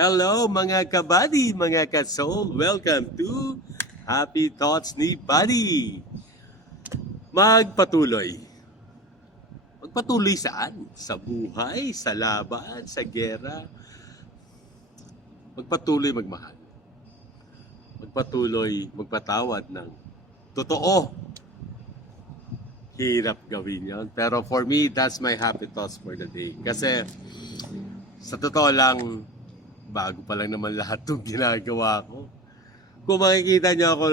Hello mga kabady, mga ka-soul. Welcome to Happy Thoughts ni Buddy. Magpatuloy. Magpatuloy saan? Sa buhay, sa laban, sa gera. Magpatuloy magmahal. Magpatuloy magpatawad ng totoo. Hirap gawin yon. Pero for me, that's my happy thoughts for the day. Kasi sa totoo lang, bago pa lang naman lahat itong ginagawa ko. Kung makikita niyo ako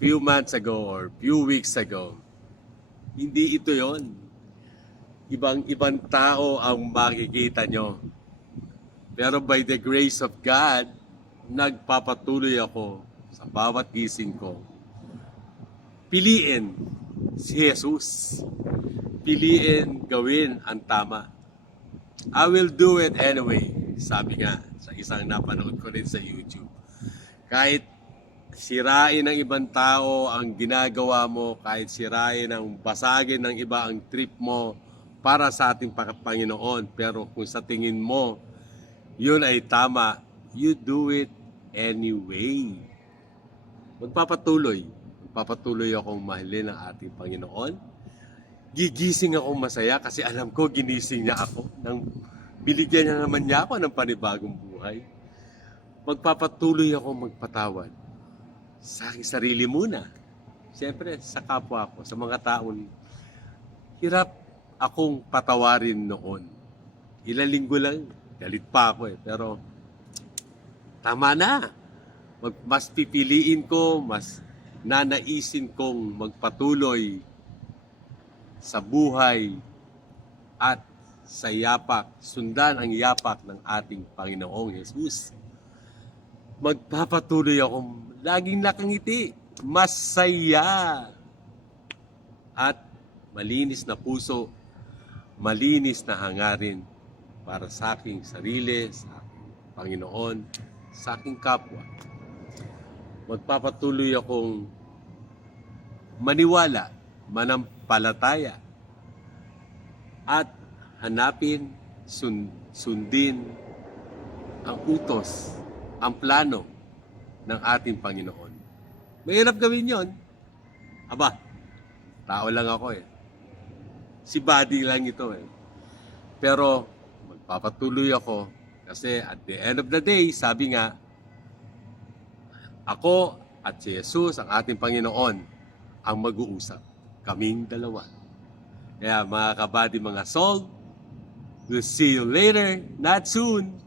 few months ago or few weeks ago, hindi ito yon. Ibang tao ang makikita nyo. Pero by the grace of God, nagpapatuloy ako sa bawat gising ko. Piliin si Jesus. Piliin gawin ang tama. I will do it anyway. Sabi nga sa isang napanood ko rin sa YouTube. Kahit sirain ng ibang tao ang ginagawa mo, kahit sirain ang basagin ng iba ang trip mo para sa ating Panginoon, pero kung sa tingin mo yun ay tama, you do it anyway. Magpapatuloy akong mahalin ang ating Panginoon. Gigising akong masaya kasi alam ko ginising niya ako nang biligyan niya naman niya ako ng panibagong buhay. Magpapatuloy ako magpatawad sa aking sarili muna. Siyempre, sa kapwa ko, sa mga taon, hirap akong patawarin noon. Ilang linggo lang, galit pa ako pero tama na. Mas pipiliin ko, mas nanaisin kong magpatuloy sa buhay at sa yapak, sundan ang yapak ng ating Panginoong Jesus. Magpapatuloy akong laging nakangiti, masaya, at malinis na puso, malinis na hangarin para sa aking sarili, sa aking Panginoon, sa aking kapwa. Magpapatuloy akong maniwala, manampalataya, at hanapin, sundin ang utos, ang plano ng ating Panginoon. Mahirap gawin yon. Aba, tao lang ako eh. Si body lang ito eh. Pero magpapatuloy ako kasi at the end of the day, sabi nga, ako at si Jesus, ang ating Panginoon, ang mag-uusap. Kaming dalawa. Kaya mga kabady, mga soul, we'll see you later, not soon.